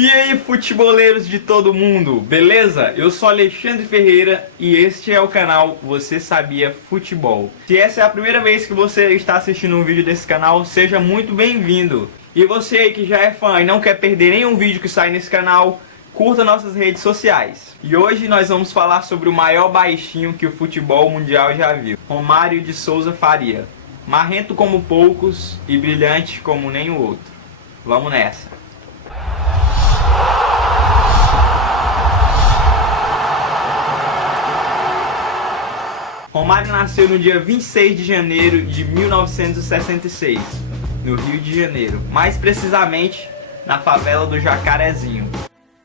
E aí, futeboleiros de todo mundo, beleza? Eu sou Alexandre Ferreira e este é o canal Você Sabia Futebol. Se essa é a primeira vez que você está assistindo um vídeo desse canal, seja muito bem-vindo. E você aí que já é fã e não quer perder nenhum vídeo que sai nesse canal, curta nossas redes sociais. E hoje nós vamos falar sobre o maior baixinho que o futebol mundial já viu, Romário de Souza Faria. Marrento como poucos e brilhante como nenhum outro. Vamos nessa! Romário nasceu no dia 26 de janeiro de 1966, no Rio de Janeiro, mais precisamente na favela do Jacarezinho.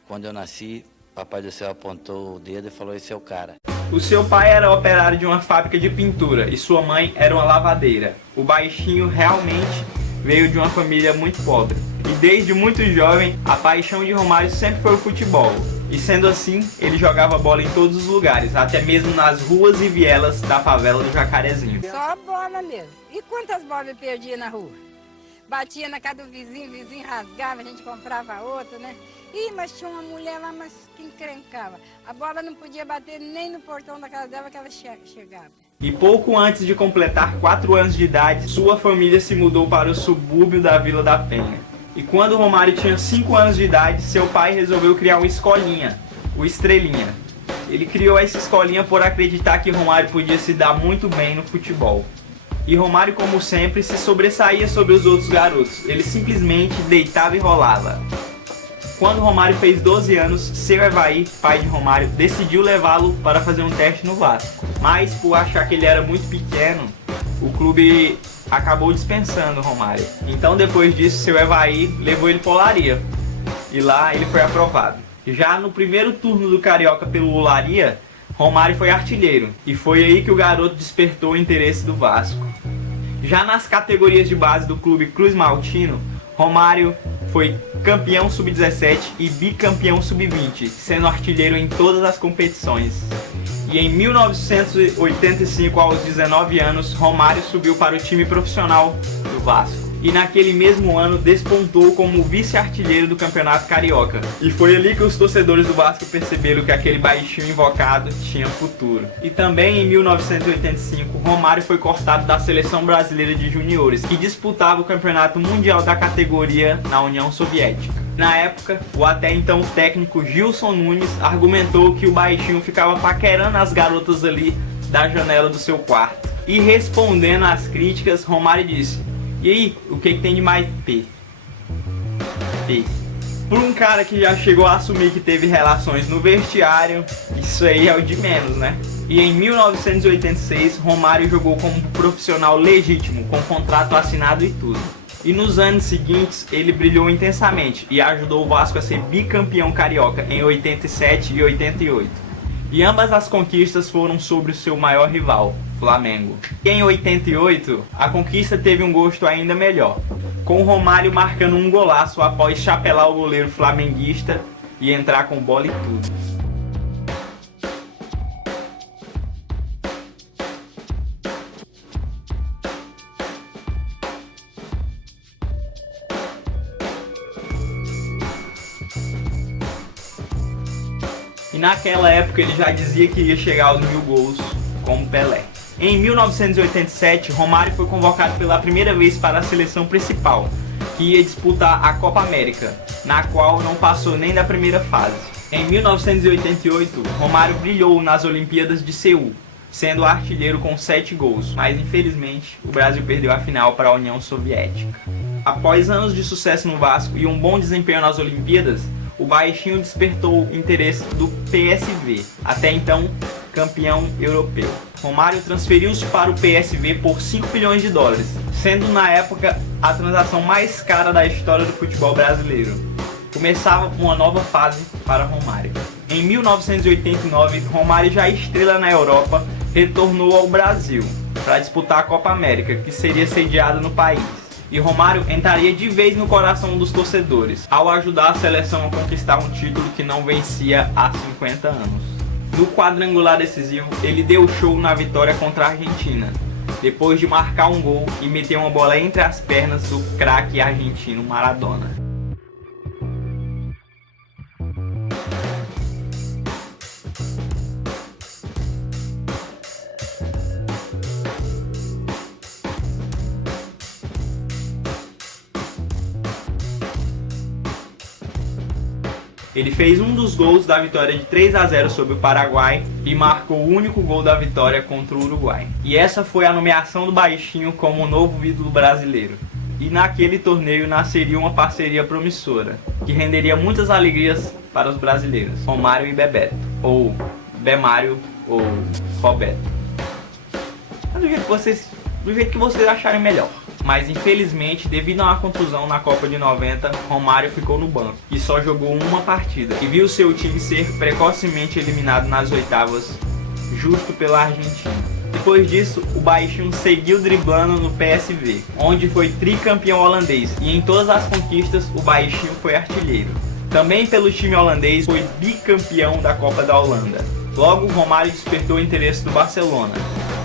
Quando eu nasci, Papai do Céu apontou o dedo e falou: esse é o cara. O seu pai era operário de uma fábrica de pintura e sua mãe era uma lavadeira. O baixinho realmente veio de uma família muito pobre. E desde muito jovem, a paixão de Romário sempre foi o futebol. E sendo assim, ele jogava bola em todos os lugares, até mesmo nas ruas e vielas da favela do Jacarezinho. Só bola mesmo. E quantas bolas eu perdia na rua? Batia na casa do vizinho, o vizinho rasgava, a gente comprava outra, né? Ih, mas tinha uma mulher lá, mas que encrencava. A bola não podia bater nem no portão da casa dela que ela chegava. E pouco antes de completar 4 anos de idade, sua família se mudou para o subúrbio da Vila da Penha. E quando Romário tinha 5 anos de idade, seu pai resolveu criar uma escolinha, o Estrelinha. Ele criou essa escolinha por acreditar que Romário podia se dar muito bem no futebol. E Romário, como sempre, se sobressaía sobre os outros garotos. Ele simplesmente deitava e rolava. Quando Romário fez 12 anos, seu Evaí, pai de Romário, decidiu levá-lo para fazer um teste no Vasco. Mas por achar que ele era muito pequeno, o clube acabou dispensando Romário. Então depois disso, seu Evaí levou ele para o Olaria. E lá ele foi aprovado. Já no primeiro turno do Carioca pelo Olaria, Romário foi artilheiro. E foi aí que o garoto despertou o interesse do Vasco. Já nas categorias de base do clube Cruz Maltino, Romário foi campeão sub-17 e bicampeão sub-20, sendo artilheiro em todas as competições. E em 1985, aos 19 anos, Romário subiu para o time profissional do Vasco. E naquele mesmo ano despontou como vice-artilheiro do Campeonato Carioca. E foi ali que os torcedores do Vasco perceberam que aquele baixinho invocado tinha futuro. E também em 1985, Romário foi cortado da Seleção Brasileira de Juniores, que disputava o Campeonato Mundial da categoria na União Soviética. Na época, o até então técnico Gilson Nunes argumentou que o baixinho ficava paquerando as garotas ali da janela do seu quarto. E respondendo às críticas, Romário disse: e aí, o que tem de mais P? Por um cara que já chegou a assumir que teve relações no vestiário, isso aí é o de menos, né? E em 1986, Romário jogou como profissional legítimo, com contrato assinado e tudo. E nos anos seguintes, ele brilhou intensamente e ajudou o Vasco a ser bicampeão carioca em 87 e 88. E ambas as conquistas foram sobre o seu maior rival, Flamengo. E em 88, a conquista teve um gosto ainda melhor, com Romário marcando um golaço após chapelar o goleiro flamenguista e entrar com bola e tudo. E naquela época ele já dizia que ia chegar aos 1000 gols como Pelé. Em 1987, Romário foi convocado pela primeira vez para a seleção principal, que ia disputar a Copa América, na qual não passou nem da primeira fase. Em 1988, Romário brilhou nas Olimpíadas de Seul, sendo artilheiro com 7 gols, mas infelizmente o Brasil perdeu a final para a União Soviética. Após anos de sucesso no Vasco e um bom desempenho nas Olimpíadas, o baixinho despertou o interesse do PSV, até então campeão europeu. Romário transferiu-se para o PSV por 5 milhões de dólares, sendo na época a transação mais cara da história do futebol brasileiro. Começava uma nova fase para Romário. Em 1989, Romário, já estrela na Europa, retornou ao Brasil para disputar a Copa América, que seria sediada no país. E Romário entraria de vez no coração dos torcedores, ao ajudar a seleção a conquistar um título que não vencia há 50 anos. No quadrangular decisivo, ele deu show na vitória contra a Argentina, depois de marcar um gol e meter uma bola entre as pernas do craque argentino Maradona. Ele fez um dos gols da vitória de 3-0 sobre o Paraguai e marcou o único gol da vitória contra o Uruguai. E essa foi a nomeação do Baixinho como o novo ídolo brasileiro. E naquele torneio nasceria uma parceria promissora, que renderia muitas alegrias para os brasileiros, Romário e Bebeto, ou Bemário, ou Roberto. Do jeito que vocês acharem melhor. Mas infelizmente, devido a uma contusão na Copa de 90, Romário ficou no banco e só jogou uma partida e viu seu time ser precocemente eliminado nas oitavas, justo pela Argentina. Depois disso, o Baixinho seguiu driblando no PSV, onde foi tricampeão holandês, e em todas as conquistas o Baixinho foi artilheiro. Também pelo time holandês foi bicampeão da Copa da Holanda. Logo, Romário despertou o interesse do Barcelona,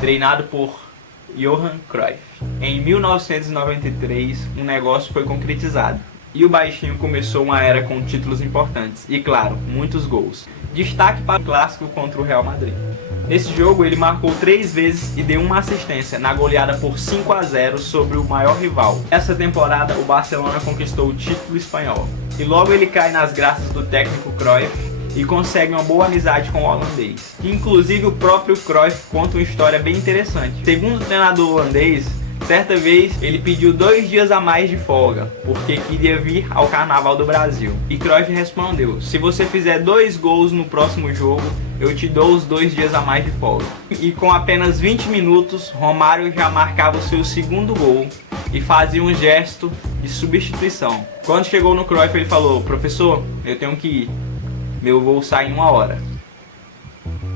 treinado por Johan Cruyff. Em 1993, um negócio foi concretizado e o Baixinho começou uma era com títulos importantes e, claro, muitos gols. Destaque para o clássico contra o Real Madrid. Nesse jogo, ele marcou 3 vezes e deu uma assistência na goleada por 5-0 sobre o maior rival. Nessa temporada, o Barcelona conquistou o título espanhol e logo ele cai nas graças do técnico Cruyff e consegue uma boa amizade com o holandês. Inclusive, o próprio Cruyff conta uma história bem interessante. Segundo o treinador holandês, certa vez ele pediu 2 dias a mais de folga, porque queria vir ao Carnaval do Brasil. E Cruyff respondeu: se você fizer 2 gols no próximo jogo, eu te dou os 2 dias a mais de folga. E com apenas 20 minutos, Romário já marcava o seu segundo gol e fazia um gesto de substituição. Quando chegou no Cruyff, ele falou: professor, eu tenho que ir. Meu voo sai em 1 hora.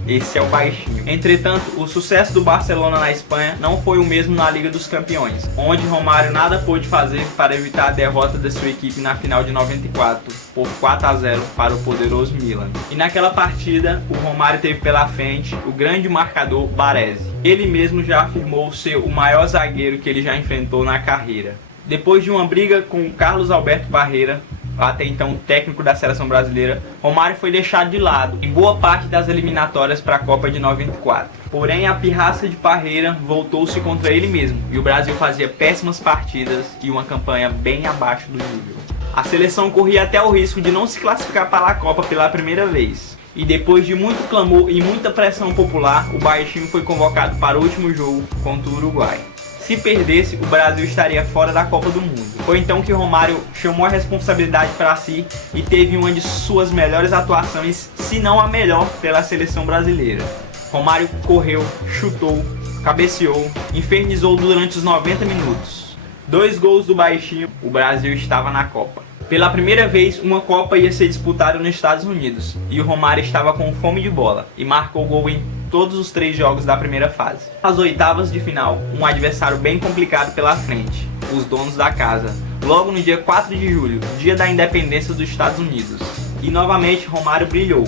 Esse é o Baixinho. Entretanto, o sucesso do Barcelona na Espanha não foi o mesmo na Liga dos Campeões, onde Romário nada pôde fazer para evitar a derrota da sua equipe na final de 94 por 4-0 para o poderoso Milan. E naquela partida, o Romário teve pela frente o grande marcador Baresi. Ele mesmo já afirmou ser o maior zagueiro que ele já enfrentou na carreira. Depois de uma briga com Carlos Alberto Parreira, até então técnico da seleção brasileira, Romário foi deixado de lado em boa parte das eliminatórias para a Copa de 94. Porém, a pirraça de Parreira voltou-se contra ele mesmo e o Brasil fazia péssimas partidas e uma campanha bem abaixo do nível. A seleção corria até o risco de não se classificar para a Copa pela primeira vez. E depois de muito clamor e muita pressão popular, o Baixinho foi convocado para o último jogo contra o Uruguai. Se perdesse, o Brasil estaria fora da Copa do Mundo. Foi então que Romário chamou a responsabilidade para si e teve uma de suas melhores atuações, se não a melhor, pela seleção brasileira. Romário correu, chutou, cabeceou, infernizou durante os 90 minutos. 2 gols do Baixinho, o Brasil estava na Copa. Pela primeira vez, uma Copa ia ser disputada nos Estados Unidos e o Romário estava com fome de bola e marcou gol em todos os 3 jogos da primeira fase. As oitavas de final, um adversário bem complicado pela frente, os donos da casa, logo no dia 4 de julho, dia da independência dos Estados Unidos. E novamente Romário brilhou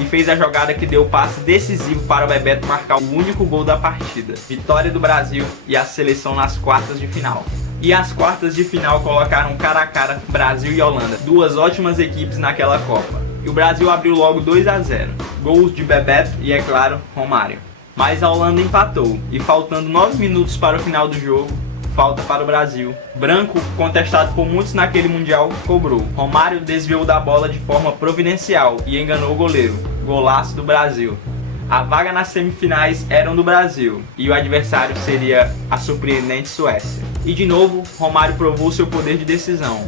e fez a jogada que deu o passe decisivo para o Bebeto marcar o único gol da partida. Vitória do Brasil e a seleção nas quartas de final. E as quartas de final colocaram cara a cara Brasil e Holanda, 2 ótimas equipes naquela Copa. E o Brasil abriu logo 2-0, gols de Bebeto e, é claro, Romário. Mas a Holanda empatou e, faltando 9 minutos para o final do jogo, falta para o Brasil. Branco, contestado por muitos naquele Mundial, cobrou. Romário desviou da bola de forma providencial e enganou o goleiro. Golaço do Brasil. A vaga nas semifinais era do Brasil e o adversário seria a surpreendente Suécia. E de novo, Romário provou seu poder de decisão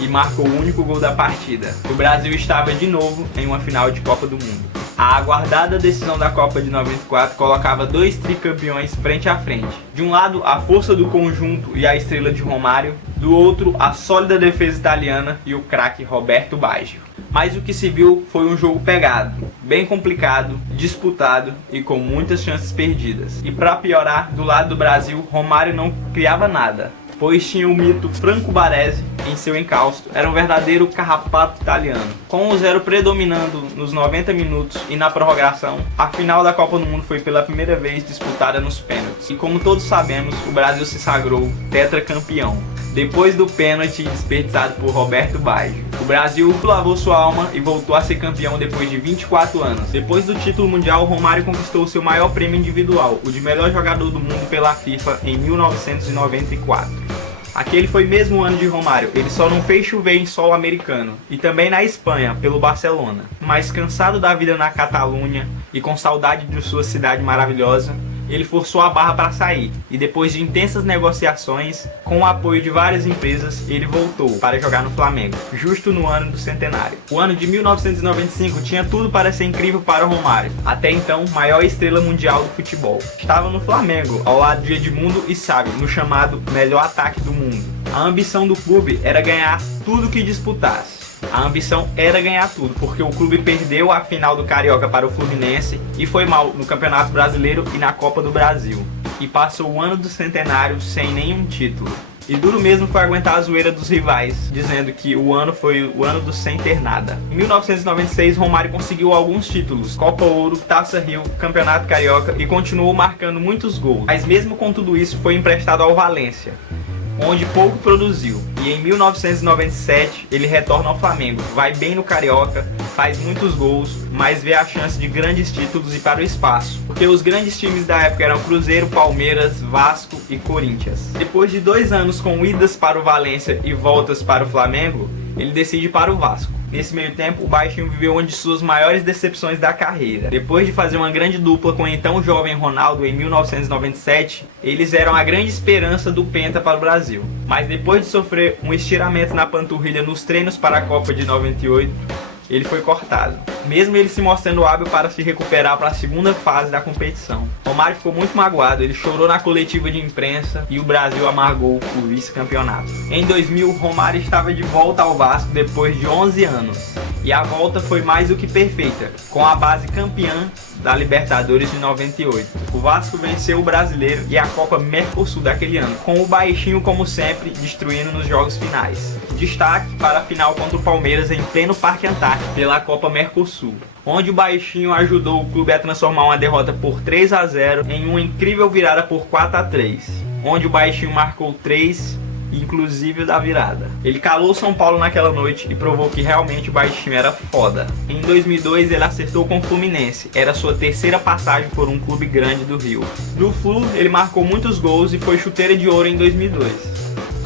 e marcou o único gol da partida. O Brasil estava de novo em uma final de Copa do Mundo. A aguardada decisão da Copa de 94 colocava 2 tricampeões frente a frente. De um lado, a força do conjunto e a estrela de Romário, do outro, a sólida defesa italiana e o craque Roberto Baggio. Mas o que se viu foi um jogo pegado, bem complicado, disputado e com muitas chances perdidas. E para piorar, do lado do Brasil, Romário não criava nada, pois tinha o mito Franco Baresi em seu encalço. Era um verdadeiro carrapato italiano. Com o 0 predominando nos 90 minutos e na prorrogação, a final da Copa do Mundo foi pela primeira vez disputada nos pênaltis. E como todos sabemos, o Brasil se sagrou tetracampeão, depois do pênalti desperdiçado por Roberto Baggio. O Brasil lavou sua alma e voltou a ser campeão depois de 24 anos. Depois do título mundial, Romário conquistou seu maior prêmio individual, o de melhor jogador do mundo pela FIFA em 1994. Aquele foi mesmo o ano de Romário, ele só não fez chover em solo americano, e também na Espanha, pelo Barcelona. Mas cansado da vida na Catalunha e com saudade de sua cidade maravilhosa, ele forçou a barra para sair, e depois de intensas negociações, com o apoio de várias empresas, ele voltou para jogar no Flamengo, justo no ano do centenário. O ano de 1995 tinha tudo para ser incrível para o Romário, até então maior estrela mundial do futebol. Estava no Flamengo, ao lado de Edmundo e Sábio, no chamado melhor ataque do mundo. A ambição do clube era ganhar tudo que disputasse. A ambição era ganhar tudo, porque o clube perdeu a final do Carioca para o Fluminense e foi mal no Campeonato Brasileiro e na Copa do Brasil. E passou o ano do centenário sem nenhum título. E duro mesmo foi aguentar a zoeira dos rivais, dizendo que o ano foi o ano do sem ter nada. Em 1996, Romário conseguiu alguns títulos, Copa Ouro, Taça Rio, Campeonato Carioca e continuou marcando muitos gols. Mas mesmo com tudo isso, foi emprestado ao Valência, onde pouco produziu, e em 1997 ele retorna ao Flamengo, vai bem no Carioca, faz muitos gols, mas vê a chance de grandes títulos e para o espaço, porque os grandes times da época eram Cruzeiro, Palmeiras, Vasco e Corinthians. Depois de 2 anos com idas para o Valência e voltas para o Flamengo, ele decide ir para o Vasco. Nesse meio tempo, o Baixinho viveu uma de suas maiores decepções da carreira. Depois de fazer uma grande dupla com o então jovem Ronaldo em 1997, eles eram a grande esperança do Penta para o Brasil. Mas depois de sofrer um estiramento na panturrilha nos treinos para a Copa de 98, ele foi cortado, mesmo ele se mostrando hábil para se recuperar para a segunda fase da competição. Romário ficou muito magoado, ele chorou na coletiva de imprensa e o Brasil amargou o vice-campeonato. Em 2000, Romário estava de volta ao Vasco depois de 11 anos, e a volta foi mais do que perfeita, com a base campeã da Libertadores de 98. O Vasco venceu o Brasileiro e a Copa Mercosul daquele ano, com o Baixinho, como sempre, destruindo nos jogos finais. Destaque para a final contra o Palmeiras em pleno Parque Antártico, pela Copa Mercosul, onde o Baixinho ajudou o clube a transformar uma derrota por 3-0 em uma incrível virada por 4-3, onde o Baixinho marcou 3, inclusive da virada. Ele calou São Paulo naquela noite e provou que realmente o Baixinho era foda. Em 2002 ele acertou com o Fluminense, era sua terceira passagem por um clube grande do Rio. No Flu ele marcou muitos gols e foi chuteira de ouro em 2002,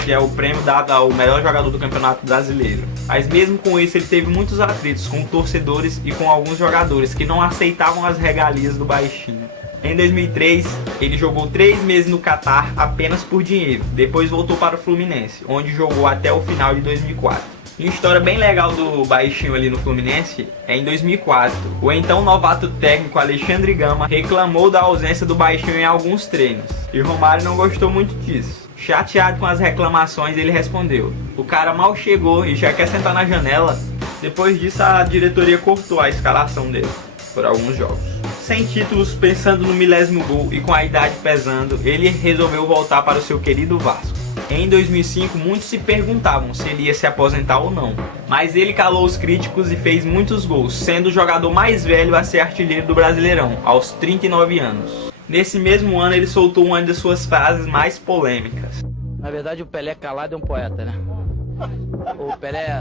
que é o prêmio dado ao melhor jogador do Campeonato Brasileiro. Mas mesmo com isso ele teve muitos atritos com torcedores e com alguns jogadores que não aceitavam as regalias do Baixinho. Em 2003, ele jogou 3 meses no Catar apenas por dinheiro, depois voltou para o Fluminense, onde jogou até o final de 2004. E uma história bem legal do Baixinho ali no Fluminense é em 2004. O então novato técnico Alexandre Gama reclamou da ausência do Baixinho em alguns treinos, e Romário não gostou muito disso. Chateado com as reclamações, ele respondeu: "O cara mal chegou e já quer sentar na janela." Depois disso, a diretoria cortou a escalação dele por alguns jogos. Sem títulos, pensando no milésimo gol e com a idade pesando, ele resolveu voltar para o seu querido Vasco. Em 2005, muitos se perguntavam se ele ia se aposentar ou não, mas ele calou os críticos e fez muitos gols, sendo o jogador mais velho a ser artilheiro do Brasileirão, aos 39 anos. Nesse mesmo ano, ele soltou uma das suas frases mais polêmicas. Na verdade, o Pelé calado é um poeta, né? O Pelé...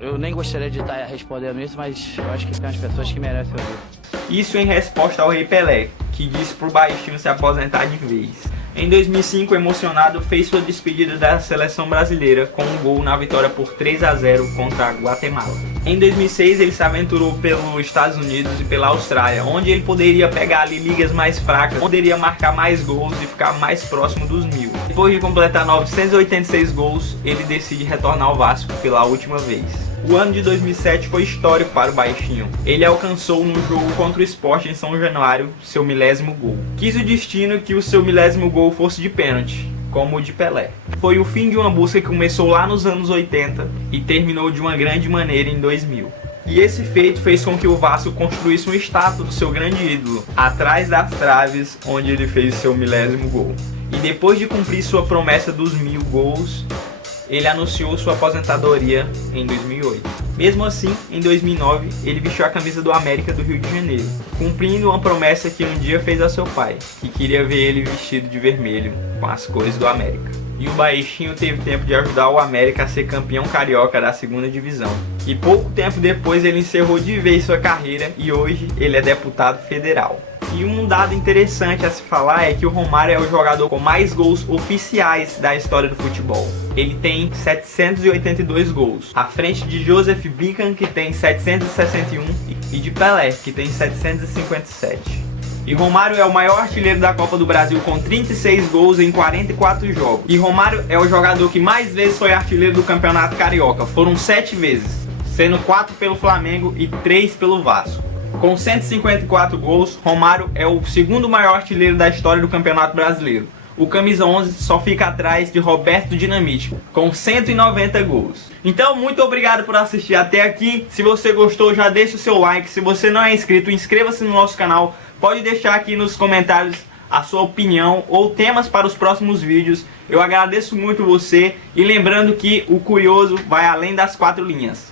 eu nem gostaria de estar respondendo isso, mas eu acho que tem umas pessoas que merecem ouvir. Isso em resposta ao Rei Pelé, que disse pro Baixinho se aposentar de vez. Em 2005, emocionado, fez sua despedida da seleção brasileira com um gol na vitória por 3-0 contra a Guatemala. Em 2006, ele se aventurou pelos Estados Unidos e pela Austrália, onde ele poderia pegar ali ligas mais fracas, poderia marcar mais gols e ficar mais próximo dos 1000. Depois de completar 986 gols, ele decide retornar ao Vasco pela última vez. O ano de 2007 foi histórico para o Baixinho. Ele alcançou no jogo contra o Sport em São Januário seu milésimo gol. Quis o destino que o seu milésimo gol fosse de pênalti, como o de Pelé. Foi o fim de uma busca que começou lá nos anos 80 e terminou de uma grande maneira em 2000. E esse feito fez com que o Vasco construísse uma estátua do seu grande ídolo, atrás das traves onde ele fez seu milésimo gol. E depois de cumprir sua promessa dos 1000 gols, ele anunciou sua aposentadoria em 2008. Mesmo assim, em 2009, ele vestiu a camisa do América do Rio de Janeiro, cumprindo uma promessa que um dia fez a seu pai, que queria ver ele vestido de vermelho, com as cores do América. E o Baixinho teve tempo de ajudar o América a ser campeão carioca da 2ª divisão. E pouco tempo depois ele encerrou de vez sua carreira e hoje ele é deputado federal. E um dado interessante a se falar é que o Romário é o jogador com mais gols oficiais da história do futebol. Ele tem 782 gols, à frente de Joseph Bican, que tem 761, e de Pelé, que tem 757. E Romário é o maior artilheiro da Copa do Brasil com 36 gols em 44 jogos. E Romário é o jogador que mais vezes foi artilheiro do Campeonato Carioca, foram 7 vezes, sendo 4 pelo Flamengo e 3 pelo Vasco. Com 154 gols, Romário é o segundo maior artilheiro da história do Campeonato Brasileiro. O camisa 11 só fica atrás de Roberto Dinamite, com 190 gols. Então, muito obrigado por assistir até aqui. Se você gostou, já deixa o seu like. Se você não é inscrito, inscreva-se no nosso canal. Pode deixar aqui nos comentários a sua opinião ou temas para os próximos vídeos. Eu agradeço muito você. E lembrando que o curioso vai além das 4 linhas.